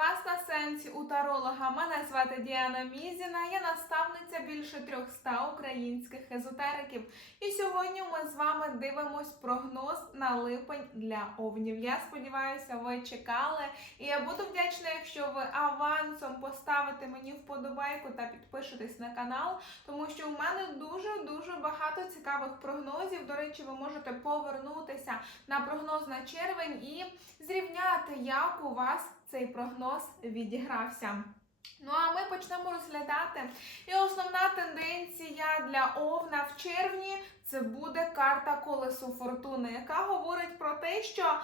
Вас на сеансі у таролога. Мене звати Діана Мізіна, я наставниця більше 300 українських езотериків. І сьогодні ми з вами дивимось прогноз на липень для овнів. Я сподіваюся, ви чекали. І я буду вдячна, якщо ви авансом поставите мені вподобайку та підпишетесь на канал, тому що у мене дуже дуже багато цікавих прогнозів. До речі, ви можете повернутися на прогноз на червень і зрівняти, як у вас цей прогноз відігрався. Ну а ми почнемо розглядати. І основна тенденція для Овна в червні це буде карта колесу фортуни, яка говорить про те, що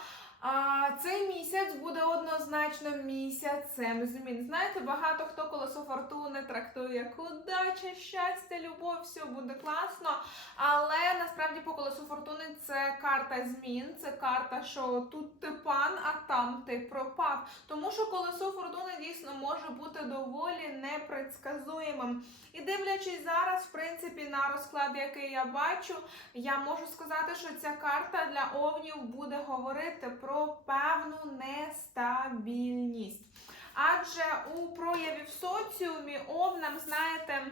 а, цей місяць буде однозначно місяцем змін. Знаєте, багато хто колесо фортуни трактує як удача, щастя, любов, все буде класно. Але насправді по колесу фортуни це карта змін, це карта, що тут ти пан, а там ти пропав. Тому що колесо фортуни дійсно може бути доволі непредсказуємим. І дивлячись зараз, в принципі, на розклад, який я бачу, я можу сказати, що ця карта для овнів буде говорити про певну нестабільність. Адже у прояві в соціумі овнам, знаєте,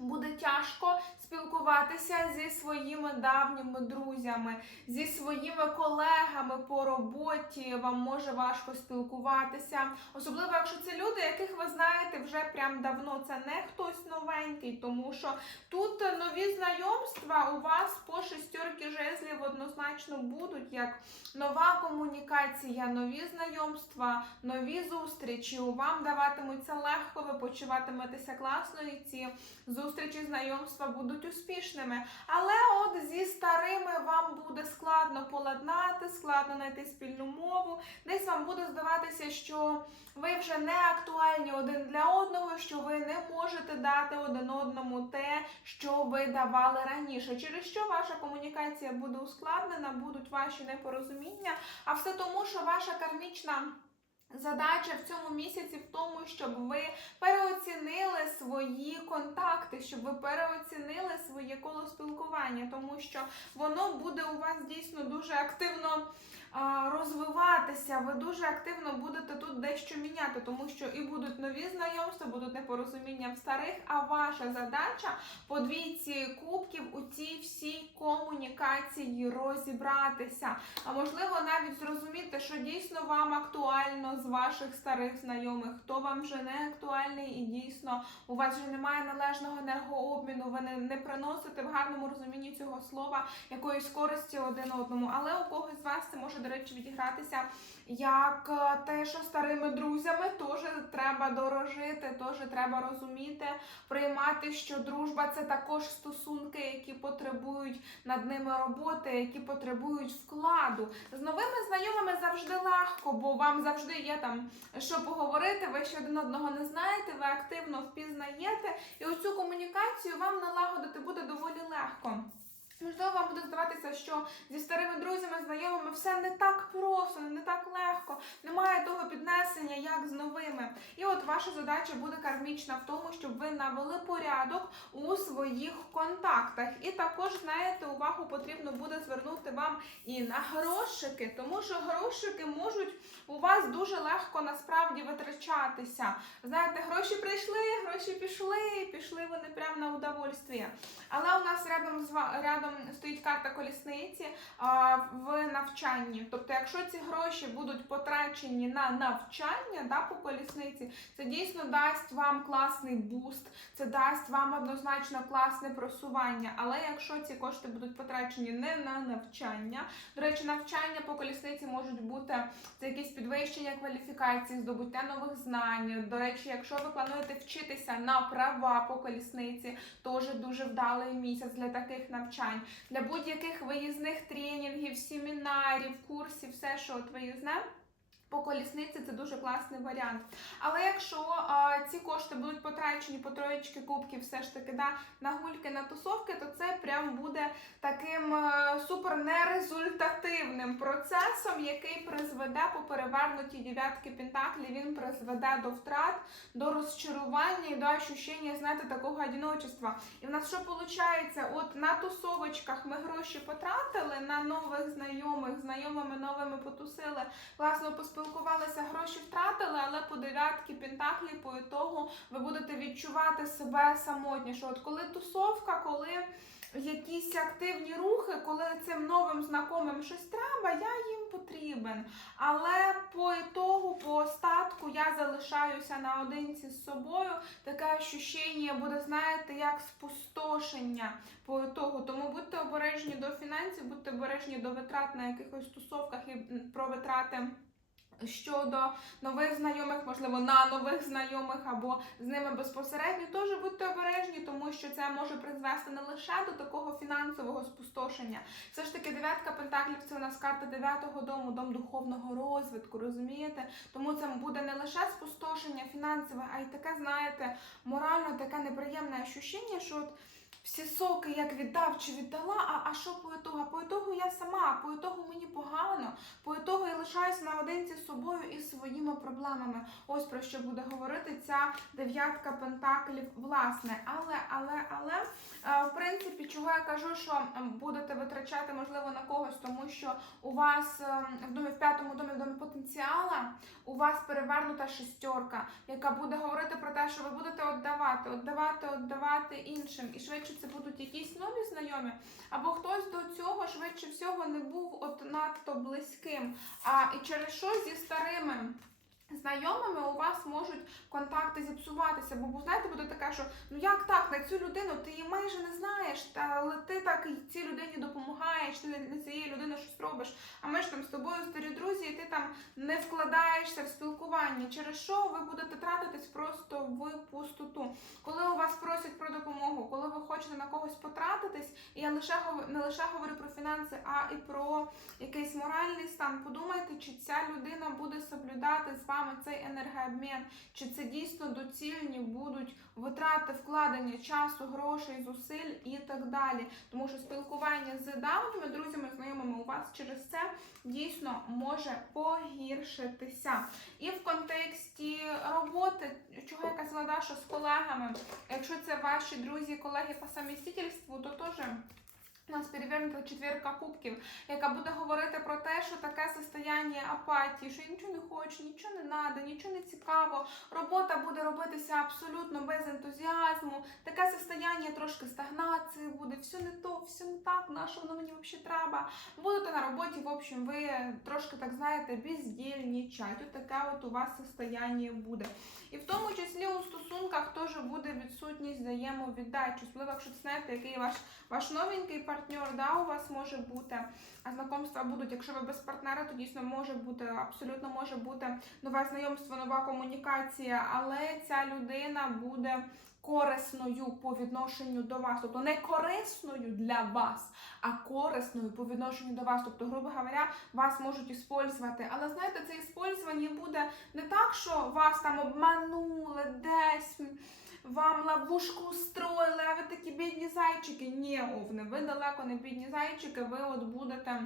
буде тяжко спілкуватися зі своїми давніми друзями, зі своїми колегами по роботі. Вам може важко спілкуватися, особливо якщо це люди, яких ви знаєте вже прям давно. Це не хтось новенький, тому що тут нові знайомства у вас по шестерки жезлів однозначно будуть як нова комунікація, нові знайомства, нові зустрічі. Вам даватимуться легко, ви почуватиметеся класно, і ці зустрічі, знайомства будуть успішними. Але от зі старими вам буде складно поладнати, складно знайти спільну мову. Десь вам буде здаватися, що ви вже не актуальні один для одного, що ви не можете дати один одному те, що ви давали раніше. Через що ваша комунікація буде ускладнена, будуть ваші непорозуміння, а все тому, що ваша кармічна. Задача в цьому місяці в тому, щоб ви переоцінили свої контакти, щоб ви переоцінили своє коло спілкування, тому що воно буде у вас дійсно дуже активно розвиватися. Ви дуже активно будете тут дещо міняти, тому що і будуть нові знайомства, будуть непорозуміння в старих. А ваша задача по двійці кубків у цій всій комунікації розібратися. А можливо навіть зрозуміти, що дійсно вам актуально з ваших старих знайомих, хто вам вже не актуальний, і дійсно у вас вже немає належного енергообміну, ви не, не приносите в гарному розумінні цього слова якоїсь користі один одному. Але у когось з вас це може, до речі, відігратися як е, те, що старими друзями теж треба дорожити, теж треба розуміти, приймати, що дружба це також стосунки, які потребують над ними роботи, які потребують вкладу. З новими знайомими завжди легко, бо вам завжди є там що поговорити. Ви ще один одного не знаєте, ви активно впізнаєте, і оцю комунікацію вам налагодити буде доволі легко. Можливо, вам буде здаватися, що зі старими друзями, знайомими все не так просто, не так легко, немає того піднесення, як з новими. І от ваша задача буде кармічна в тому, щоб ви навели порядок у своїх контактах. І також, знаєте, увагу потрібно буде звернути вам і на грошики, тому що грошики можуть у вас дуже легко насправді витрачатися. Знаєте, гроші прийшли, гроші пішли, пішли вони прямо на удовольствие. Але у нас рядом рядом стоїть карта колісниці а, в навчанні. Тобто, якщо ці гроші будуть потрачені на навчання да, по колісниці, це дійсно дасть вам класний буст, це дасть вам однозначно класне просування. Але якщо ці кошти будуть потрачені не на навчання, до речі, навчання по колісниці можуть бути це якісь підвищення кваліфікації, здобуття нових знань. До речі, якщо ви плануєте вчитися на права по колісниці, теж дуже вдалий місяць для таких навчань, для будь-яких виїзних тренінгів, семінарів, курсів, все, що от виїзне. По колісниці це дуже класний варіант. Але якщо а, ці кошти будуть потрачені по троєчки кубків, все ж таки да, на гульки, на тусовки, то це прям буде таким е, супер нерезультативним процесом, який призведе по перевернутій дев'ятки пентаклів, він призведе до втрат, до розчарування і до ощущення, знаєте, такого одиночества. І в нас що виходить? От на тусовочках ми гроші потратили на нових знайомих, знайомими новими потусили, класно поспілкувалися, гроші втратили, але по дев'ятки пентаклі по ітогу ви будете відчувати себе самотніше. От коли тусовка, коли якісь активні рухи, коли цим новим знайомим щось треба, я їм потрібен. Але по ітогу, по остатку я залишаюся наодинці з собою. Таке ощущення буде, знаєте, як спустошення по ітогу. Тому будьте обережні до фінансів, будьте обережні до витрат на якихось тусовках і про витрати. Щодо нових знайомих, можливо, на нових знайомих або з ними безпосередньо, теж будьте обережні, тому що це може призвести не лише до такого фінансового спустошення. Все ж таки, дев'ятка пентаклів це у нас карта дев'ятого дому, дом духовного розвитку, розумієте? Тому це буде не лише спустошення фінансове, а й таке, знаєте, морально таке неприємне ощущення, що от всі соки як віддав чи віддала, а, а що по ітогу? А по ітогу я сама, по ітогу мені погано, по ітогу я лишаюсь наодинці з собою і своїми проблемами. Ось про що буде говорити ця дев'ятка пентаклів, власне. Але, але, але, е, в принципі, чого я кажу, що будете витрачати, можливо, на когось, тому що у вас ем, в домі в п'ятому домі, в домі потенціала, у вас перевернута шестерка, яка буде говорити про те, що ви будете віддавати, віддавати, віддавати іншим. І швидше це будуть якісь нові знайомі, або хтось до цього швидше всього не був от надто близьким. А і через що зі старими. Знайомими у вас можуть контакти зіпсуватися, бо знаєте, буде таке, що ну як так, на цю людину ти її майже не знаєш, та але ти так і цій людині допомагаєш, ти для цієї людини щось робиш. А ми ж там з тобою старі друзі, і ти там не вкладаєшся в спілкування. Через що ви будете тратитись просто в пустоту. Коли у вас просять про допомогу, коли ви хочете на когось потратитись, і я лише не лише говорю про фінанси, а і про якийсь моральний стан. Подумайте, чи ця людина буде соблюдати з вами цей енергообмін, чи це дійсно доцільні будуть витрати вкладення часу, грошей, зусиль і так далі. Тому що спілкування з давніми друзями, знайомими у вас через це дійсно може погіршитися. І в контексті роботи, чого я казала Даша з колегами, якщо це ваші друзі, колеги по самістительству, то теж. У нас перевернута четвірка кубків, яка буде говорити про те, що таке состояння апатії, що я нічого не хочу, нічого не треба, нічого не цікаво. Робота буде робитися абсолютно без ентузіазму. Таке состояння трошки стагнації буде, все не на що воно мені взагалі треба. Будете на роботі, в общем, ви трошки так знаєте, бездільнічать. От таке от у вас состояння буде. І в тому числі у стосунках теж буде відсутність взаємовіддачі. Особливо, якщо знаєте, який ваш ваш новенький партнер, да, у вас може бути, а знайомства будуть, якщо ви без партнера, то дійсно може бути, абсолютно може бути нове знайомство, нова комунікація, але ця людина буде корисною по відношенню до вас, тобто не корисною для вас, а корисною по відношенню до вас. Тобто, грубо говоря, вас можуть іспользувати. Але знаєте, це іспользування буде не так, що вас там обманули десь. Вам ловушку устроїли, а ви такі бідні зайчики. Ні, овни, ви далеко не бідні зайчики, ви от будете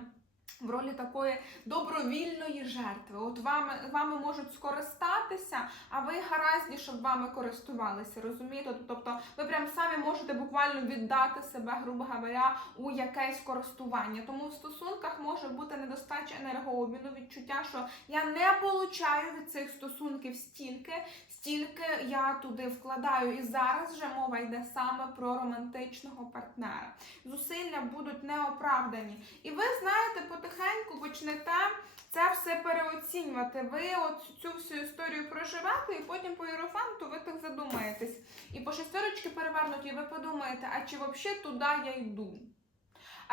в ролі такої добровільної жертви. От вами, вами можуть скористатися, а ви гаразді, щоб вами користувалися. Розумієте? Тобто ви прям самі можете буквально віддати себе, грубо говоря, у якесь користування. Тому в стосунках може бути недостача енергообміну, відчуття, що я не получаю від цих стосунків стільки, стільки я туди вкладаю. І зараз вже мова йде саме про романтичного партнера. Зусилля будуть неоправдані. І ви знаєте, потихеньку почнете це все переоцінювати. Ви от цю всю історію проживете, і потім по єрофанту ви так задумаєтесь. І по шестерочки перевернуті, ви подумаєте, а чи взагалі туди я йду?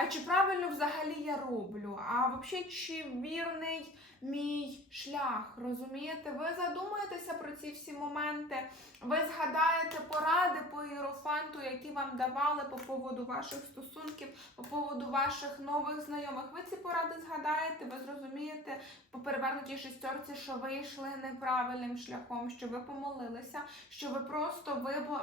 А чи правильно взагалі я роблю? А взагалі чи вірний мій шлях? Розумієте? Ви задумаєтеся про ці всі моменти, ви згадаєте поради по іерофанту, які вам давали по поводу ваших стосунків, по поводу ваших нових знайомих. Ви ці поради згадаєте, ви зрозумієте по перевернутій шестерці, що ви йшли неправильним шляхом, що ви помолилися, що ви просто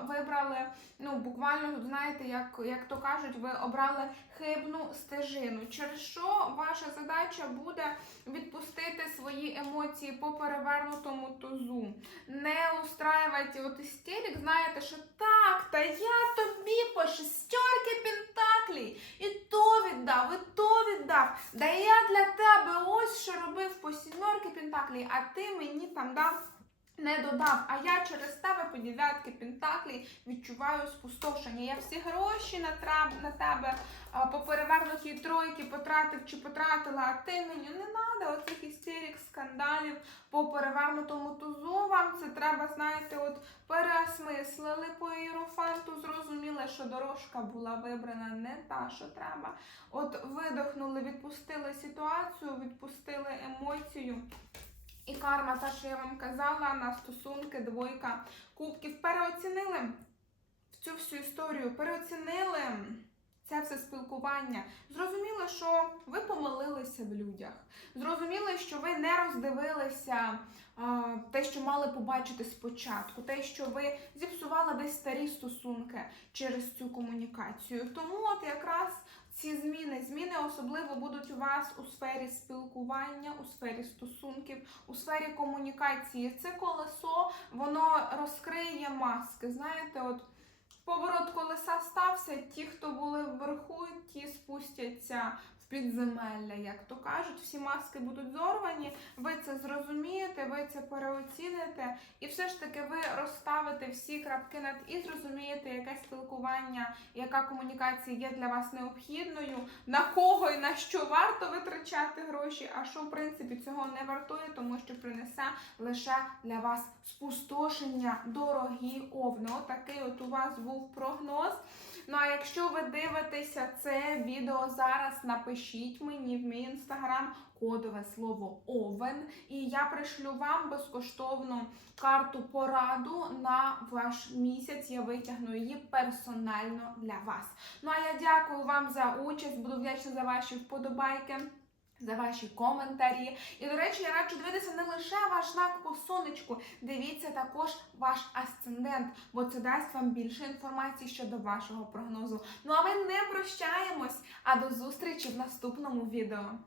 вибрали, ну буквально знаєте, як, як то кажуть, ви обрали хибну стежину. Через що ваша задача буде відпустити свої емоції по перевернутому тузу. Не устраювати от істерик, знаєте, що так, та я тобі по шестерки пентаклі, і то віддав, і то віддав. Да я для тебе ось що робив по сімерки пентаклі, а ти мені там дав не додав. А я через тебе по дев'ятки пентаклі відчуваю спустошення. Я всі гроші на, траб, на тебе по перевернутій тройки потратив чи потратила, а ти мені не треба оцих істерик, скандалів по перевернутому тузу. Вам це треба, знаєте, от переосмислили по іерофанту, зрозуміли, що дорожка була вибрана не та, що треба. От видохнули, відпустили ситуацію, відпустили емоцію. І карма, та, що я вам казала, на стосунки двойка кубків переоцінили цю всю історію, переоцінили це все спілкування. Зрозуміли, що ви помилилися в людях. Зрозуміли, що ви не роздивилися а, те, що мали побачити спочатку, те, що ви зіпсували десь старі стосунки через цю комунікацію. Тому от якраз ці зміни, зміни особливо будуть у вас у сфері спілкування, у сфері стосунків, у сфері комунікації. Це колесо, воно розкриє маски. Знаєте, от поворот колеса стався. Ті, хто були вверху, ті спустяться підземелля, як то кажуть. Всі маски будуть зорвані. Ви це зрозумієте, ви це переоціните, і все ж таки ви розставите всі крапки над і зрозумієте, яке спілкування, яка комунікація є для вас необхідною, на кого і на що варто витрачати гроші, а що в принципі цього не вартує, тому що принесе лише для вас спустошення, дорогі овни. Отакий от у вас був прогноз. Ну а якщо ви дивитеся це відео зараз, напишіть мені в мій інстаграм кодове слово Овен, і я пришлю вам безкоштовну карту пораду на ваш місяць. Я витягну її персонально для вас. Ну а я дякую вам за участь, буду вдячна за ваші вподобайки. За ваші коментарі. І, до речі, я раджу дивитися не лише ваш знак по сонечку, дивіться також ваш асцендент, бо це дасть вам більше інформації щодо вашого прогнозу. Ну а ми не прощаємось, а до зустрічі в наступному відео.